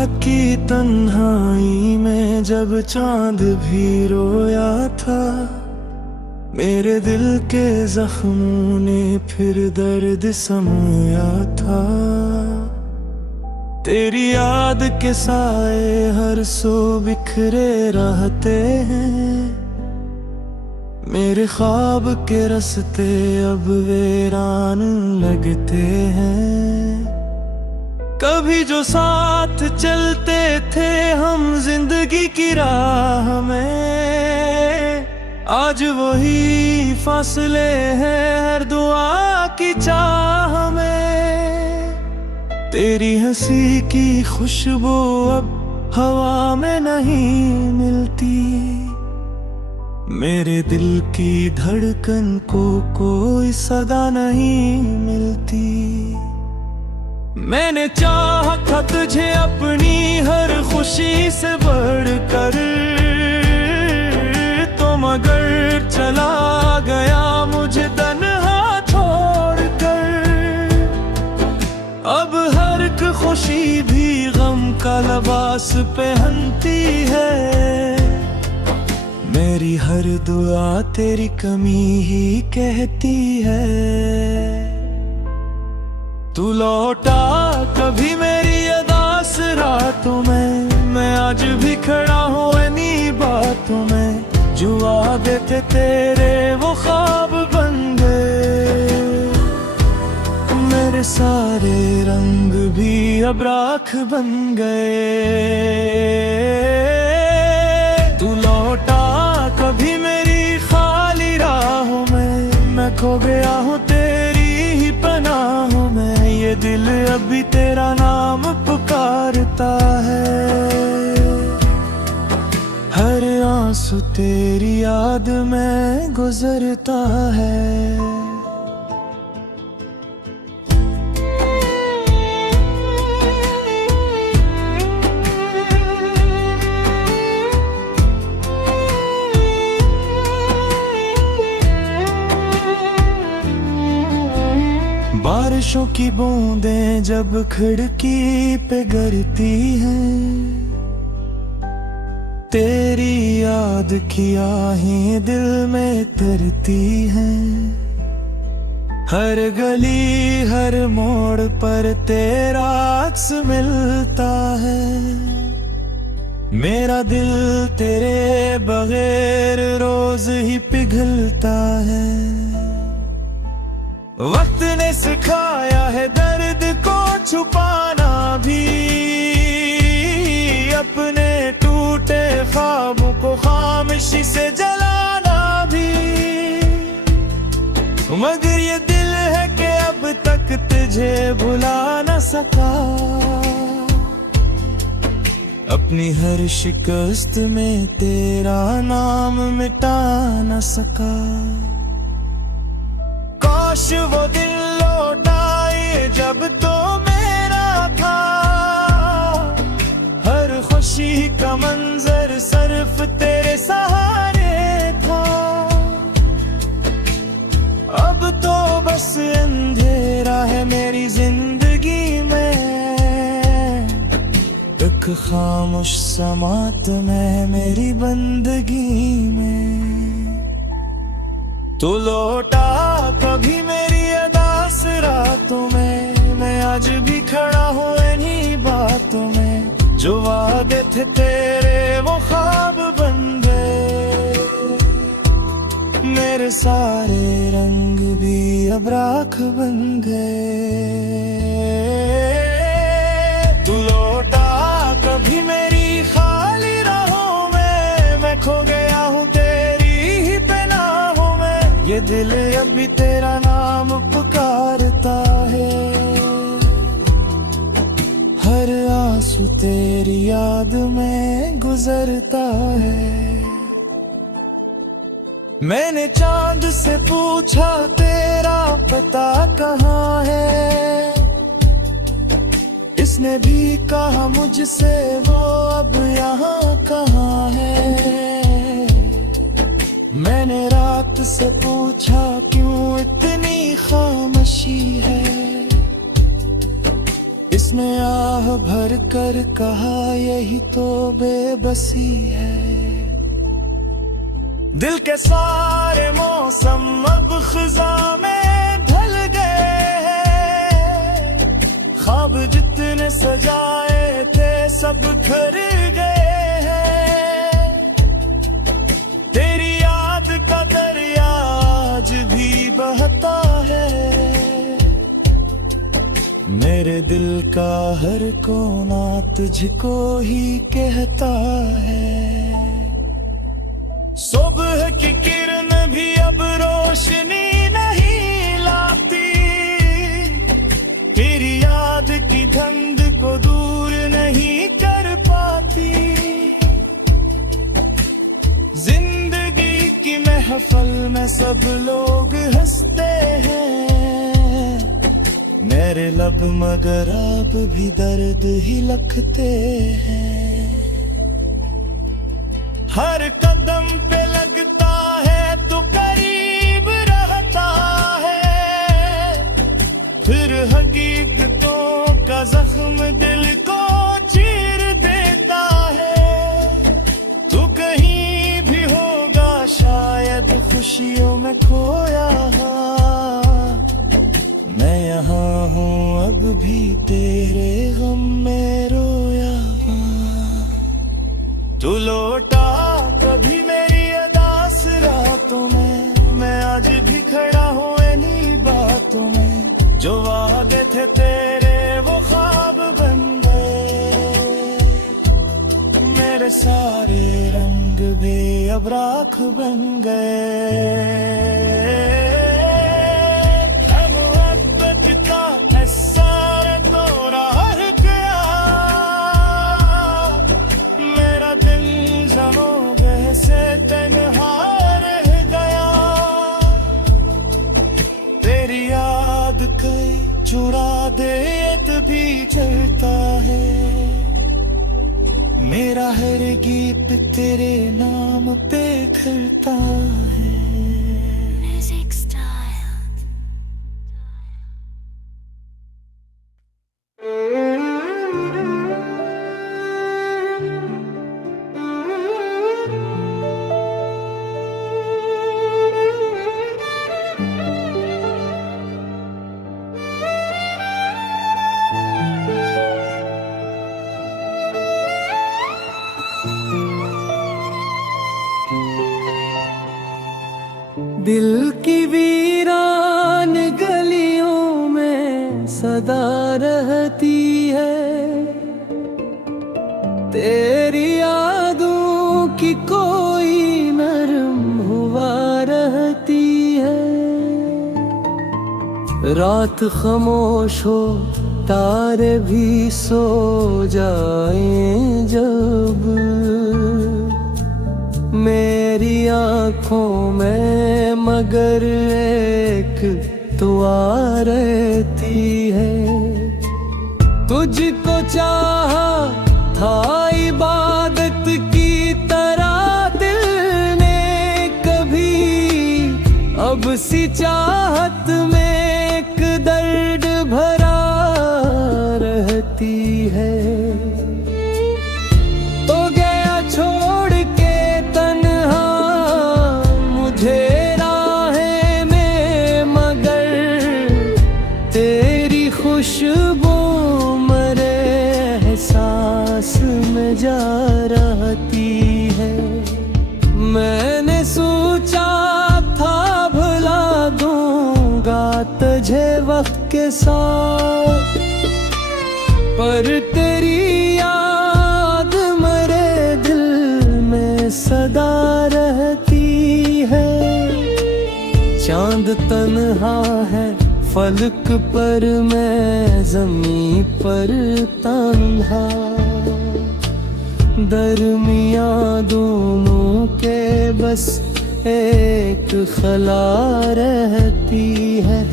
रात की तन्हाई में जब चांद भी रोया था, मेरे दिल के जख्मों ने फिर दर्द समोया था। तेरी याद के साए हर सो बिखरे रहते हैं, मेरे ख्वाब के रास्ते अब वीरान लगते हैं। कभी जो साथ चलते थे हम जिंदगी की राह में, आज वही फासले हैं हर दुआ की चाह में। तेरी हंसी की खुशबू अब हवा में नहीं मिलती, मेरे दिल की धड़कन को कोई सदा नहीं मिलती। मैंने चाहा था तुझे अपनी हर खुशी से बढ़कर, तो मगर चला गया मुझे तन्हा छोड़कर। अब हर एक खुशी भी गम का लिबास पहनती है, मेरी हर दुआ तेरी कमी ही कहती है। तू लौटा कभी मेरी अदास रातों में, मैं आज भी खड़ा हूँ इन्हीं बातों में। जो वादे थे तेरे वो ख्वाब बन गए, मेरे सारे रंग भी अब राख बन गए। तू लौटा कभी मेरी खाली राहों में, मैं खो गया हूँ तेरी ही पनाहों में। ये दिल अभी तेरा नाम पुकारता है, हर आंसू तेरी याद में गुजरता है। बारिशों की बूंदें जब खिड़की पे गिरती हैं, तेरी याद की आहें दिल में तरती हैं। हर गली हर मोड़ पर तेरा अक्स मिलता है, मेरा दिल तेरे बगैर रोज ही पिघलता है। वक्त ने सिखाया है दर्द को छुपाना भी, अपने टूटे ख्वाबों को खामोशी से जलाना भी। मगर ये दिल है कि अब तक तुझे भुला न सका, अपनी हर शिकस्त में तेरा नाम मिटा न सका। काश वो दिल लौटाए जब तो मेरा था, हर खुशी का मंजर सिर्फ तेरे सहारे था। अब तो बस अंधेरा है मेरी जिंदगी में, एक खामोश समात्म है मेरी बंदगी में। तू लौटा कभी मेरी अदास रातों में, मैं आज भी खड़ा हूँ इन्हीं बातों में। जो वादे थे तेरे वो ख्वाब बन गए, मेरे सारे रंग भी अब राख बन गए। तू लौटा कभी मेरी खाली राहों में, मैं खो गया हूँ तेरी ही पनाहों में। ये दिल अभी तेरा नाम पुकारता है, हर आंसू तेरी याद में गुजरता है। मैंने चांद से पूछा तेरा पता कहाँ है, इसने भी कहा मुझसे वो अब यहाँ कहाँ है। मैंने रात से पूछा क्यों इतनी खामोशी है, इस उसने आह भर कर कहा यही तो बेबसी है। दिल के सारे मौसम अब खिजा में ढल गए हैं, ख्वाब जितने सजाए थे सब खर गए हैं। तेरी याद का दरिया आज भी बहता है, मेरे दिल का हर कोना तुझको ही कहता है। सुबह की किरण भी अब रोशनी नहीं लाती, तेरी याद की धुंध को दूर नहीं कर पाती। जिंदगी की महफिल में सब लोग हंसते हैं, मेरे लब मगर अब भी दर्द ही लगते हैं। हर कदम पे लगता है तो करीब रहता है, फिर हकीकतों का जख्म दिल को चीर देता है। तू कहीं भी होगा शायद खुशियों में खोया, मैं यहाँ हूँ अब भी तेरे गम में रोया। तू लौटा कभी मेरी उदास रातों में, मैं आज भी खड़ा हूँ इन्हीं बातों में। जो वादे थे तेरे वो ख्वाब बन गए, मेरे सारे रंग भी अब राख बन गए। चुरा दे भी चलता है, मेरा हर गीत तेरे नाम पे खलता है। Music style. दिल की वीरान गलियों में सदा रहती है, तेरी यादों की कोई नरम हुआ रहती है। रात खामोश हो तारे भी सो जाएं जब, मेरी आँखों में मगर एक दुआ रहती है। तुझको चाहा था इबादत की तरह दिल ने कभी, अब सी चाहत में एक दर्द भरा रहती है। तो गया छोड़ के तन्हा मुझे राहें में, मगर तेरी खुशबू मरे एहसास में जा रहती है। मैंने सोचा था भुला दूंगा तुझे वक्त के साथ, पर तेरी याद मेरे दिल में सदा रहती है। चांद तन्हा है फलक पर, मैं ज़मीं पर तन्हा, दरमियाँ दोनों के बस एक खला रहती है।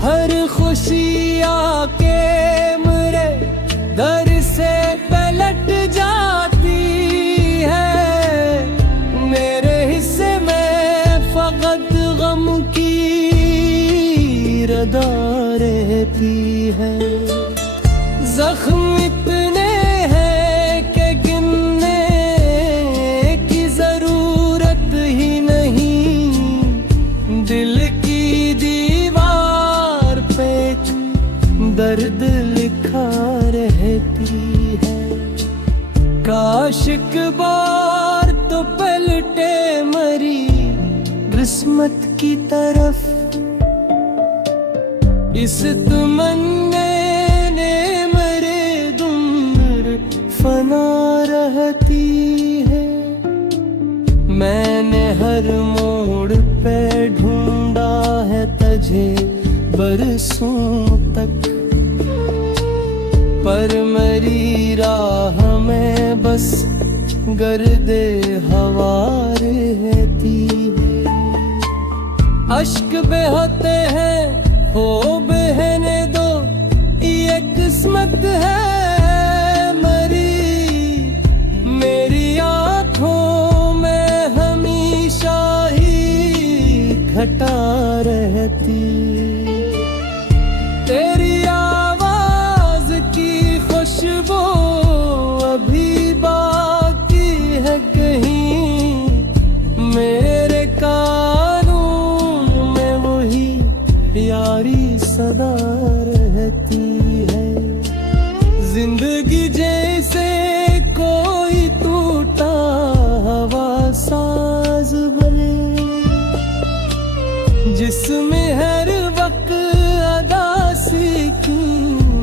हर खुशी आके मेरे दर से पलट जाती है, मेरे हिस्से में फकत गम की रदा रहती है। है। काश एक बार तो पलटे मरी किस्मत की तरफ, इस तमन्ने ने मेरे दुम्र फना रहती है। मैंने हर मोड़ पे ढूंढा है तुझे बरसों तक, पर मेरी राह में बस गर्दे हवा रहती है। अश्क बहते हैं हो बहने दो, ये किस्मत है मरी। मेरी आँखों में हमेशा ही घटा रहती। तेरी आवाज की खुशबू अभी बाकी है कहीं, मेरे कानों में वही यारी सदा रहती है। जिंदगी जैसे कोई टूटा हवा साज बने, जिसमें हर वक्त अदासी की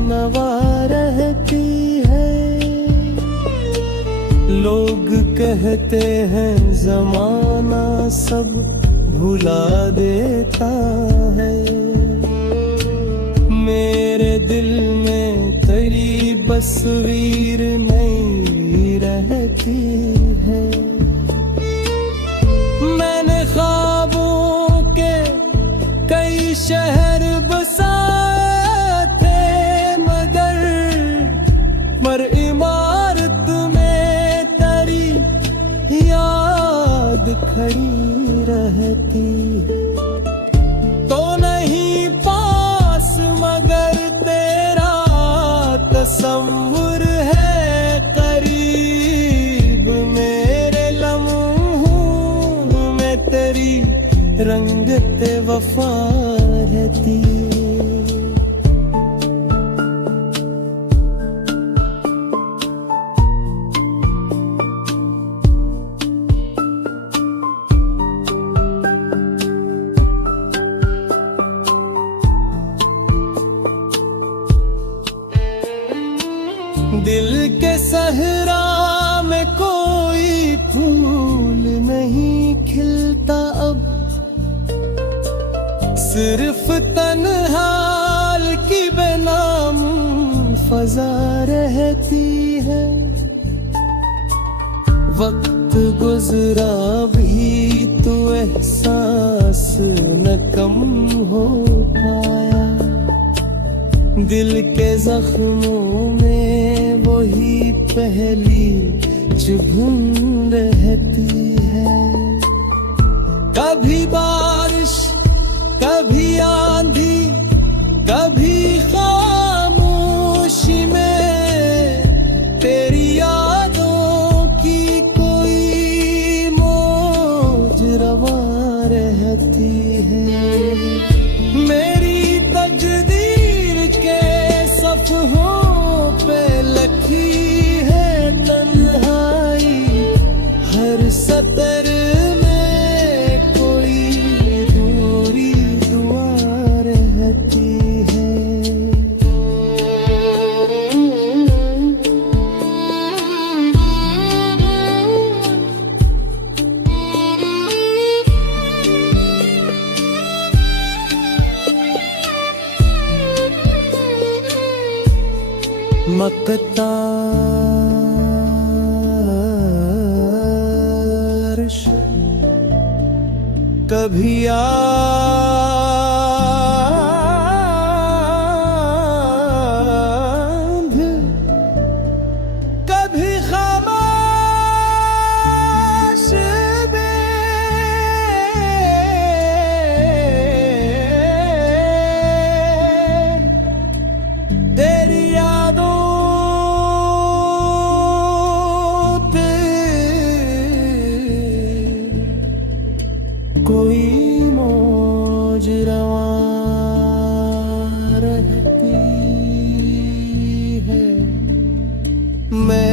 नवा रहती है। लोग कहते हैं जमाना सब भुला देता है, मेरे दिल में तेरी तस्वीर नहीं रहती है। मैंने ख्वाबों के कई शहर बसाए थे, मगर इमारत में तेरी याद खड़ी रहती। तो नहीं पास मगर तेरा तस्वुर है करीब, मेरे लम्हों में तेरी रंगत वफा रहती। दिल के सहरा में कोई फूल नहीं खिलता अब, सिर्फ तन्हाल की बेनाम फजा रहती है। वक्त गुजरा भी तो एहसास न कम हो पाया, दिल के जख्मों में वही पहली चुभन रहती है। कभी बारिश कभी आंधी कभी खामोशी में, तेरी यादों की कोई मौज रवा रहती है। मेरी तकदीर के सफ़हों पे लिखी है तन्हाई, हर सतर में कोई दूरी दुआ रहती है। मकता कभी आंध कभी खामोश में, तेरी यादों पे कोई मैं